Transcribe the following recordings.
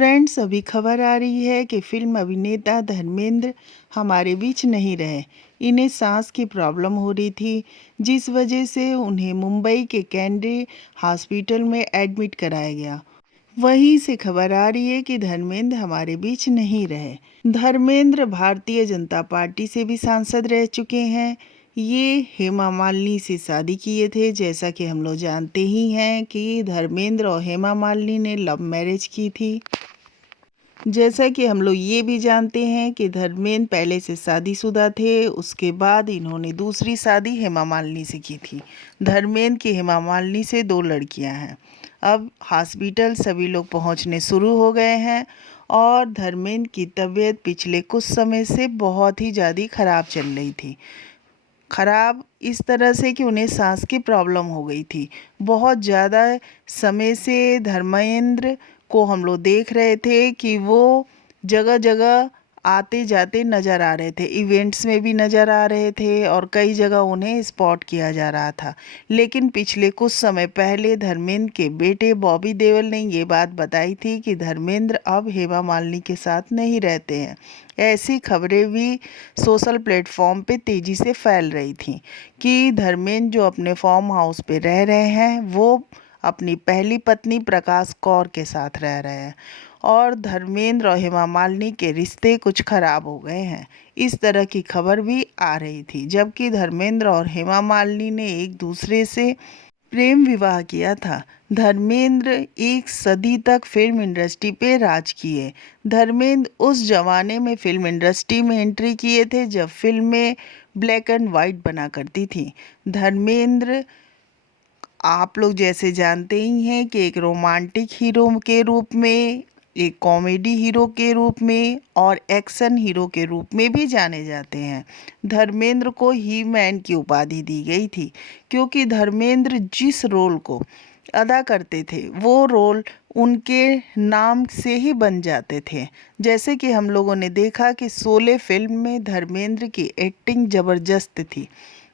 Friends, अभी खबर आ रही है कि फिल्म अभिनेता धर्मेंद्र हमारे बीच नहीं रहे। इन्हें सांस की प्रॉब्लम हो रही थी, जिस वजह से उन्हें मुंबई के कैंडी हॉस्पिटल में एडमिट कराया गया। वहीं से खबर आ रही है कि धर्मेंद्र हमारे बीच नहीं रहे। धर्मेंद्र भारतीय जनता पार्टी से भी सांसद रह चुके हैं। ये हेमा मालिनी से शादी किए थे। जैसा कि हम लोग जानते ही हैं कि धर्मेंद्र और हेमा मालिनी ने लव मैरिज की थी। जैसा कि हम लोग ये भी जानते हैं कि धर्मेंद्र पहले से शादीशुदा थे, उसके बाद इन्होंने दूसरी शादी हेमा मालिनी से की थी। धर्मेंद्र की हेमा मालिनी से 2 लड़कियां हैं। अब हॉस्पिटल सभी लोग पहुंचने शुरू हो गए हैं और धर्मेंद्र की तबीयत पिछले कुछ समय से बहुत ही ज़्यादा ख़राब चल रही थी। ख़राब इस तरह से कि उन्हें सांस की प्रॉब्लम हो गई थी। बहुत ज़्यादा समय से धर्मेंद्र को हम लोग देख रहे थे कि वो जगह जगह आते जाते नज़र आ रहे थे, इवेंट्स में भी नज़र आ रहे थे और कई जगह उन्हें स्पॉट किया जा रहा था। लेकिन पिछले कुछ समय पहले धर्मेंद्र के बेटे बॉबी देओल ने ये बात बताई थी कि धर्मेंद्र अब हेमा मालिनी के साथ नहीं रहते हैं। ऐसी खबरें भी सोशल प्लेटफॉर्म पे तेज़ी से फैल रही थी कि धर्मेंद्र जो अपने फार्म हाउस पे रह रहे हैं वो अपनी पहली पत्नी प्रकाश कौर के साथ रह रहे हैं और धर्मेंद्र और हेमा मालिनी के रिश्ते कुछ खराब हो गए हैं। इस तरह की खबर भी आ रही थी, जबकि धर्मेंद्र और हेमा मालिनी ने एक दूसरे से प्रेम विवाह किया था। धर्मेंद्र 1 सदी तक फिल्म इंडस्ट्री पे राज किए। धर्मेंद्र उस जमाने में फिल्म इंडस्ट्री में एंट्री किए थे जब फिल्में ब्लैक एंड वाइट बना करती थी। धर्मेंद्र आप लोग जैसे जानते ही हैं कि एक रोमांटिक हीरो के रूप में, एक कॉमेडी हीरो के रूप में और एक्शन हीरो के रूप में भी जाने जाते हैं। धर्मेंद्र को ही मैन की उपाधि दी गई थी क्योंकि धर्मेंद्र जिस रोल को अदा करते थे वो रोल उनके नाम से ही बन जाते थे। जैसे कि हम लोगों ने देखा कि शोले फिल्म में धर्मेंद्र की एक्टिंग ज़बरदस्त थी।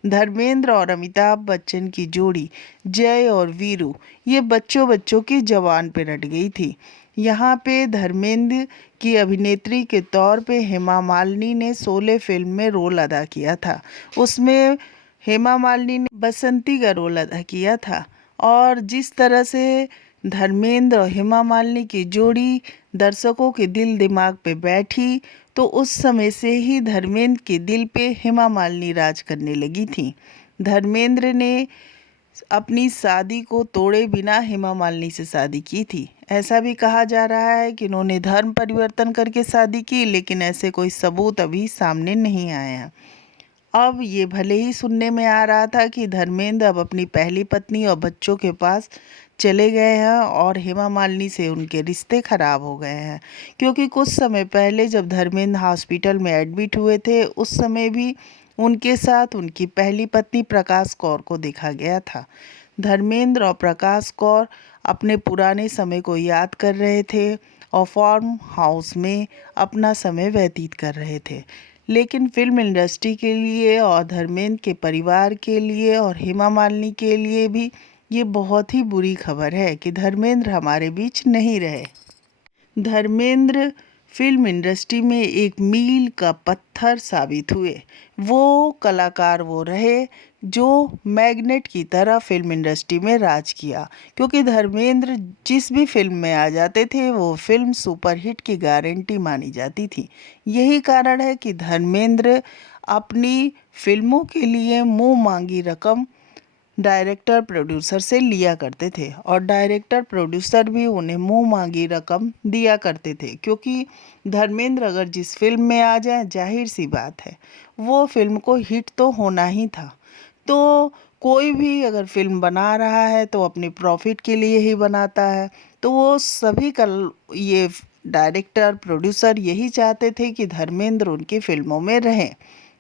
धर्मेंद्र और अमिताभ बच्चन की जोड़ी जय और वीरू ये बच्चों बच्चों की जबान पे रट गई थी। यहाँ पे धर्मेंद्र की अभिनेत्री के तौर पे हेमा मालिनी ने शोले फिल्म में रोल अदा किया था। उसमें हेमा मालिनी ने बसंती का रोल अदा किया था और जिस तरह से धर्मेंद्र और हेमा मालिनी की जोड़ी दर्शकों के दिल दिमाग पे बैठी तो उस समय से ही धर्मेंद्र के दिल पे हेमा मालिनी राज करने लगी थी। धर्मेंद्र ने अपनी शादी को तोड़े बिना हेमा मालिनी से शादी की थी। ऐसा भी कहा जा रहा है कि इन्होंने धर्म परिवर्तन करके शादी की, लेकिन ऐसे कोई सबूत अभी सामने नहीं आए हैं। अब ये भले ही सुनने में आ रहा था कि धर्मेंद्र अब अपनी पहली पत्नी और बच्चों के पास चले गए हैं और हेमा मालिनी से उनके रिश्ते खराब हो गए हैं, क्योंकि कुछ समय पहले जब धर्मेंद्र हॉस्पिटल में एडमिट हुए थे उस समय भी उनके साथ उनकी पहली पत्नी प्रकाश कौर को देखा गया था। धर्मेंद्र और प्रकाश कौर अपने पुराने समय को याद कर रहे थे और फार्म हाउस में अपना समय व्यतीत कर रहे थे। लेकिन फिल्म इंडस्ट्री के लिए और धर्मेंद्र के परिवार के लिए और हेमा मालिनी के लिए भी ये बहुत ही बुरी खबर है कि धर्मेंद्र हमारे बीच नहीं रहे। धर्मेंद्र फिल्म इंडस्ट्री में एक मील का पत्थर साबित हुए। वो कलाकार वो रहे जो मैग्नेट की तरह फिल्म इंडस्ट्री में राज किया, क्योंकि धर्मेंद्र जिस भी फिल्म में आ जाते थे वो फिल्म सुपरहिट की गारंटी मानी जाती थी। यही कारण है कि धर्मेंद्र अपनी फिल्मों के लिए मुंह मांगी रकम डायरेक्टर प्रोड्यूसर से लिया करते थे और डायरेक्टर प्रोड्यूसर भी उन्हें मुंह मांगी रकम दिया करते थे, क्योंकि धर्मेंद्र अगर जिस फिल्म में आ जाए जाहिर सी बात है वो फिल्म को हिट तो होना ही था। तो कोई भी अगर फिल्म बना रहा है तो अपनी प्रॉफिट के लिए ही बनाता है। तो वो सभी कल ये डायरेक्टर प्रोड्यूसर यही चाहते थे कि धर्मेंद्र उनकी फिल्मों में रहें।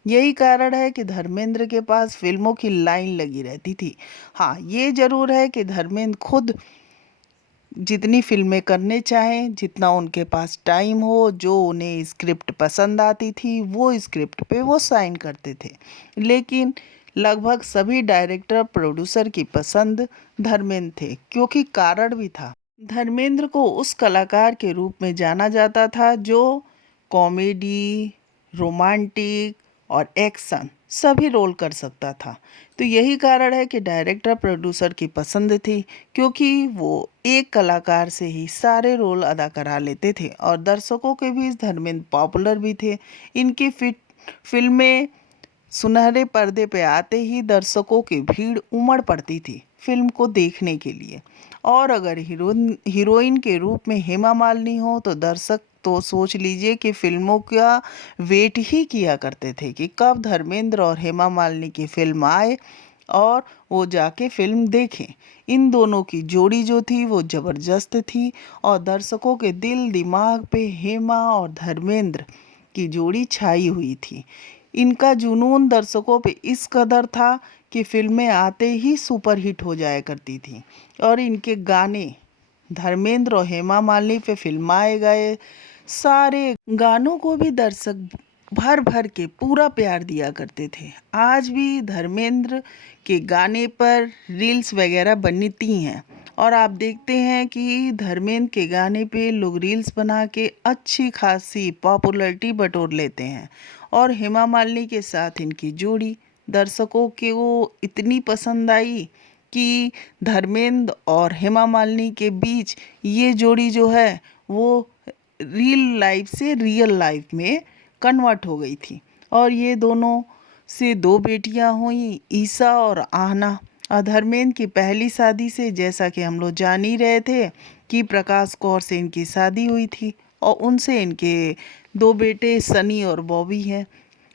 यही कारण है कि धर्मेंद्र के पास फिल्मों की लाइन लगी रहती थी। हाँ, ये ज़रूर है कि धर्मेंद्र खुद जितनी फिल्में करने चाहें, जितना उनके पास टाइम हो, जो उन्हें स्क्रिप्ट पसंद आती थी वो स्क्रिप्ट पे वो साइन करते थे। लेकिन लगभग सभी डायरेक्टर प्रोड्यूसर की पसंद धर्मेंद्र थे, क्योंकि कारण भी था। धर्मेंद्र को उस कलाकार के रूप में जाना जाता था जो कॉमेडी, रोमांटिक और एक्शन सभी रोल कर सकता था। तो यही कारण है कि डायरेक्टर प्रोड्यूसर की पसंद थी, क्योंकि वो एक कलाकार से ही सारे रोल अदा करा लेते थे और दर्शकों के बीच धर्मेंद्र पॉपुलर भी थे। इनकी फिल्में सुनहरे पर्दे पे आते ही दर्शकों की भीड़ उमड़ पड़ती थी फिल्म को देखने के लिए। और अगर हीरोइन के रूप में हेमा मालिनी हो तो दर्शक तो सोच लीजिए कि फिल्मों का वेट ही किया करते थे कि कब धर्मेंद्र और हेमा मालिनी की फिल्म आए और वो जाके फिल्म देखें। इन दोनों की जोड़ी जो थी वो ज़बरदस्त थी और दर्शकों के दिल दिमाग पे हेमा और धर्मेंद्र की जोड़ी छाई हुई थी। इनका जुनून दर्शकों पे इस कदर था कि फिल्में आते ही सुपरहिट हो जाया करती थी और इनके गाने धर्मेंद्र और हेमा मालिनी पे फिल्माए गए सारे गानों को भी दर्शक भर भर के पूरा प्यार दिया करते थे। आज भी धर्मेंद्र के गाने पर रील्स वगैरह बनती हैं और आप देखते हैं कि धर्मेंद्र के गाने पे लोग रील्स बना के अच्छी खासी पॉपुलैरिटी बटोर लेते हैं। और हेमा मालिनी के साथ इनकी जोड़ी दर्शकों के वो इतनी पसंद आई कि धर्मेंद्र और हेमा मालिनी के बीच ये जोड़ी जो है वो रियल लाइफ से रियल लाइफ में कन्वर्ट हो गई थी। और ये दोनों से दो बेटियां हुई, ईसा और आहना। और धर्मेंद्र की पहली शादी से, जैसा कि हम लोग जान ही रहे थे, कि प्रकाश कौर से इनकी शादी हुई थी और उनसे इनके दो बेटे सनी और बॉबी हैं,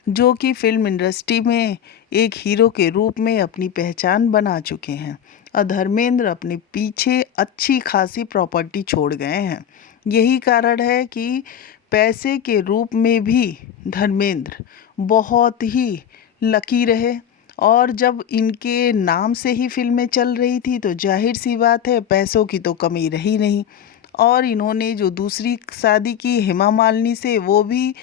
जो कि फिल्म इंडस्ट्री में एक हीरो के रूप में अपनी पहचान बना चुके हैं। और धर्मेंद्र अपने पीछे अच्छी खासी प्रॉपर्टी छोड़ गए हैं। यही कारण है कि पैसे के रूप में भी धर्मेंद्र बहुत ही लकी रहे। और जब इनके नाम से ही फिल्में चल रही थी तो जाहिर सी बात है पैसों की तो कमी रही नहीं। और इन्होंने जो दूसरी शादी की हेमा मालिनी से, वो भी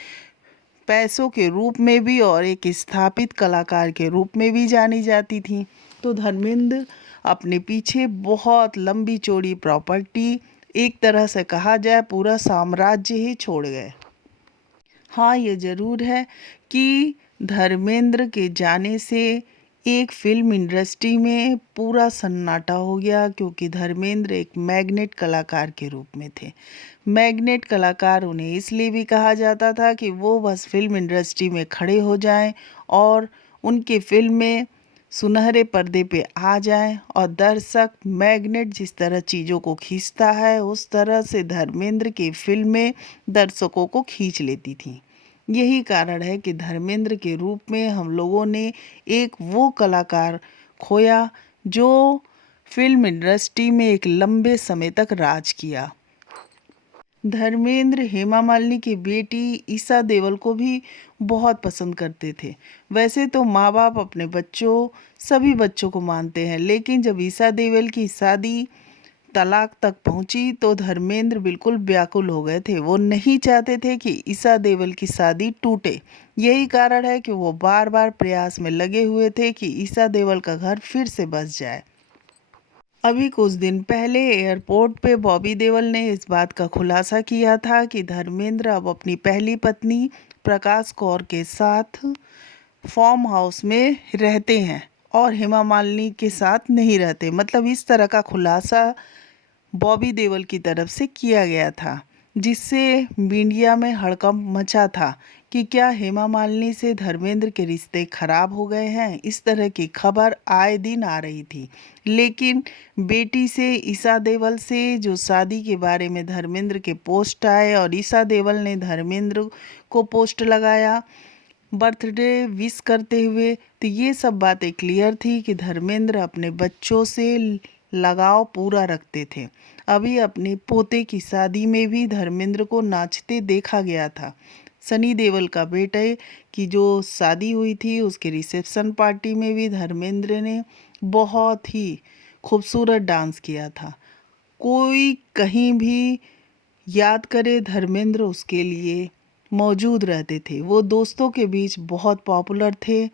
पैसों के रूप में भी और एक स्थापित कलाकार के रूप में भी जानी जाती थी। तो धर्मेंद्र अपने पीछे बहुत लंबी चौड़ी प्रॉपर्टी, एक तरह से कहा जाए पूरा साम्राज्य ही छोड़ गए। हाँ, ये ज़रूर है कि धर्मेंद्र के जाने से एक फिल्म इंडस्ट्री में पूरा सन्नाटा हो गया, क्योंकि धर्मेंद्र एक मैग्नेट कलाकार के रूप में थे। मैग्नेट कलाकार उन्हें इसलिए भी कहा जाता था कि वो बस फिल्म इंडस्ट्री में खड़े हो जाएं और उनकी फिल्में सुनहरे पर्दे पे आ जाएं और दर्शक मैग्नेट जिस तरह चीज़ों को खींचता है उस तरह से धर्मेंद्र की फिल्में दर्शकों को खींच लेती थीं। यही कारण है कि धर्मेंद्र के रूप में हम लोगों ने एक वो कलाकार खोया जो फिल्म इंडस्ट्री में एक लंबे समय तक राज किया। धर्मेंद्र हेमा मालिनी की बेटी ईसा देओल को भी बहुत पसंद करते थे। वैसे तो माँ बाप अपने सभी बच्चों को मानते हैं, लेकिन जब ईसा देओल की शादी तलाक तक पहुंची तो धर्मेंद्र बिल्कुल व्याकुल हो गए थे। वो नहीं चाहते थे कि ईसा देओल की शादी टूटे। यही कारण है कि वो बार बार प्रयास में लगे हुए थे कि ईसा देओल का घर फिर से बस जाए। अभी कुछ दिन पहले एयरपोर्ट पे बॉबी देओल ने इस बात का खुलासा किया था कि धर्मेंद्र अब अपनी पहली पत्नी प्रकाश कौर के साथ फार्म हाउस में रहते हैं और हेमा मालिनी के साथ नहीं रहते। मतलब इस तरह का खुलासा बॉबी देओल की तरफ से किया गया था, जिससे मीडिया में हड़कंप मचा था कि क्या हेमा मालिनी से धर्मेंद्र के रिश्ते खराब हो गए हैं। इस तरह की खबर आए दिन आ रही थी। लेकिन बेटी से ईसा देओल से जो शादी के बारे में धर्मेंद्र के पोस्ट आए और ईसा देओल ने धर्मेंद्र को पोस्ट लगाया बर्थडे विश करते हुए, तो ये सब बातें क्लियर थी कि धर्मेंद्र अपने बच्चों से लगाव पूरा रखते थे। अभी अपने पोते की शादी में भी धर्मेंद्र को नाचते देखा गया था। सनी देओल का बेटे की जो शादी हुई थी उसके रिसेप्शन पार्टी में भी धर्मेंद्र ने बहुत ही खूबसूरत डांस किया था। कोई कहीं भी याद करे धर्मेंद्र उसके लिए मौजूद रहते थे। वो दोस्तों के बीच बहुत पॉपुलर थे,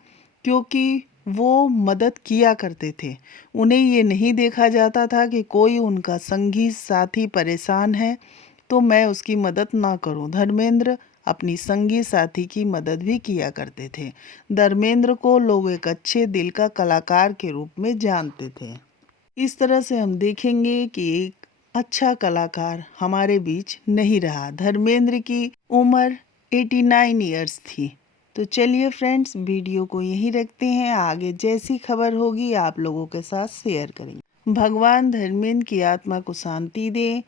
क्योंकि वो मदद किया करते थे। उन्हें ये नहीं देखा जाता था कि कोई उनका संगी साथी परेशान है तो मैं उसकी मदद ना करूं। धर्मेंद्र अपनी संगी साथी की मदद भी किया करते थे। धर्मेंद्र को लोग एक अच्छे दिल का कलाकार के रूप में जानते थे। इस तरह से हम देखेंगे कि एक अच्छा कलाकार हमारे बीच नहीं रहा। धर्मेंद्र की उम्र 89 ईयर्स थी। तो चलिए फ्रेंड्स, वीडियो को यहीं रखते हैं। आगे जैसी खबर होगी आप लोगों के साथ शेयर करेंगे। भगवान धर्मेंद्र की आत्मा को शांति दे।